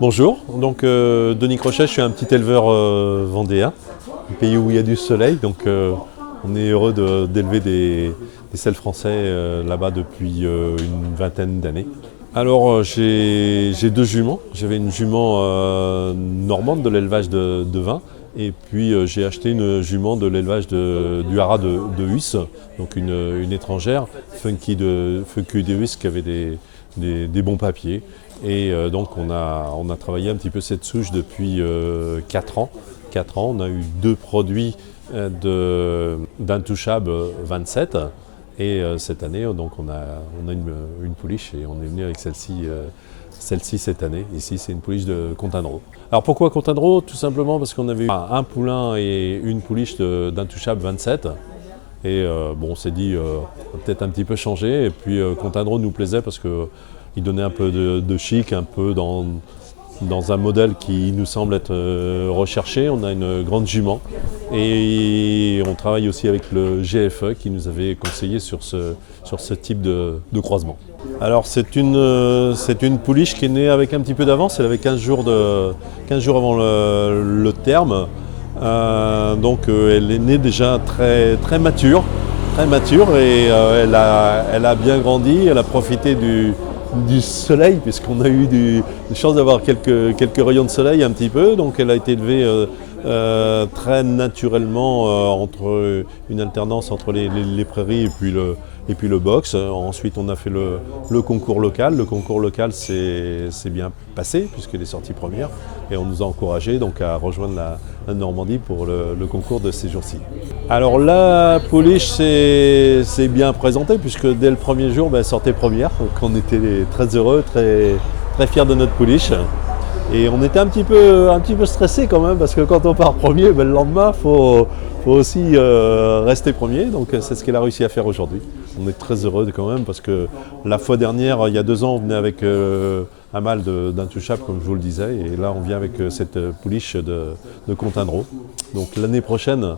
Bonjour, donc Denis Crochet, je suis un petit éleveur vendéen, un pays où il y a du soleil, donc on est heureux d'élever des selles français là-bas depuis une vingtaine d'années. Alors j'ai deux juments, j'avais une jument normande de l'élevage de vin, et puis j'ai acheté une jument de l'élevage du haras de Huisse, donc une étrangère, Funky de Huisse, qui avait des bons papiers. Et donc on a travaillé un petit peu cette souche depuis 4 ans. 4 ans, on a eu deux produits d'Intouchable 27. Et cette année, donc on a une pouliche et on est venu avec celle-ci cette année. Ici, c'est une pouliche de Contadreau. Alors pourquoi Contadreau? Tout simplement parce qu'on avait eu un poulain et une pouliche d'Intouchable 27. Et bon, on s'est dit, on va peut-être un petit peu changer. Et puis Contadreau nous plaisait parce qu'il donnait un peu de chic, un peu dans un modèle qui nous semble être recherché. On a une grande jument et on travaille aussi avec le GFE qui nous avait conseillé sur ce type de croisement. Alors c'est une pouliche qui est née avec un petit peu d'avance, elle avait 15 jours avant le terme. Elle est née déjà très mature, et elle a bien grandi, elle a profité du soleil, puisqu'on a eu des chances d'avoir quelques rayons de soleil un petit peu. Donc elle a été élevée très naturellement entre une alternance entre les prairies et puis le box. Ensuite on a fait le concours local. Le concours local s'est bien passé puisqu'elle est sortie première et on nous a encouragés donc à rejoindre la Normandie pour le concours de ces jours-ci. Alors la pouliche s'est bien présentée puisque dès le premier jour elle sortait première, donc on était très heureux, très fiers de notre pouliche. Et on était un petit peu stressé quand même parce que quand on part premier, le lendemain faut aussi rester premier, donc c'est ce qu'elle a réussi à faire aujourd'hui. On est très heureux quand même parce que la fois dernière, il y a 2 ans, on venait avec un mâle d'Intouchable comme je vous le disais, et là on vient avec cette pouliche de Contadreau. Donc l'année prochaine,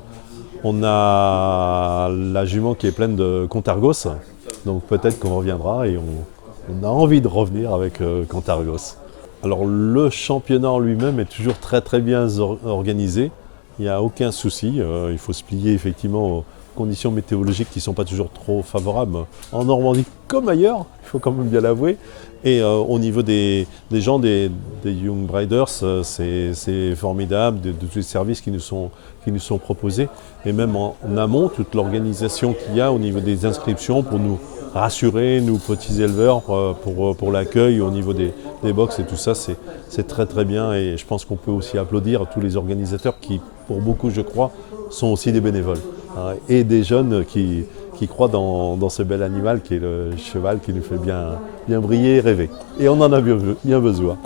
on a la jument qui est pleine de Contargos, donc peut-être qu'on reviendra et on a envie de revenir avec Contargos. Alors le championnat en lui-même est toujours très bien organisé, il n'y a aucun souci, il faut se plier effectivement aux conditions météorologiques qui ne sont pas toujours trop favorables en Normandie comme ailleurs, il faut quand même bien l'avouer. Et au niveau des gens, des Young Breeders, c'est formidable, de tous les services qui nous sont proposés. Et même en amont, toute l'organisation qu'il y a au niveau des inscriptions pour nous rassurer, nous petits éleveurs, pour l'accueil au niveau des box et tout ça, c'est très bien. Et je pense qu'on peut aussi applaudir à tous les organisateurs qui, pour beaucoup je crois, sont aussi des bénévoles, hein, et des jeunes qui croient dans ce bel animal qui est le cheval qui nous fait bien briller et rêver. Et on en a bien besoin.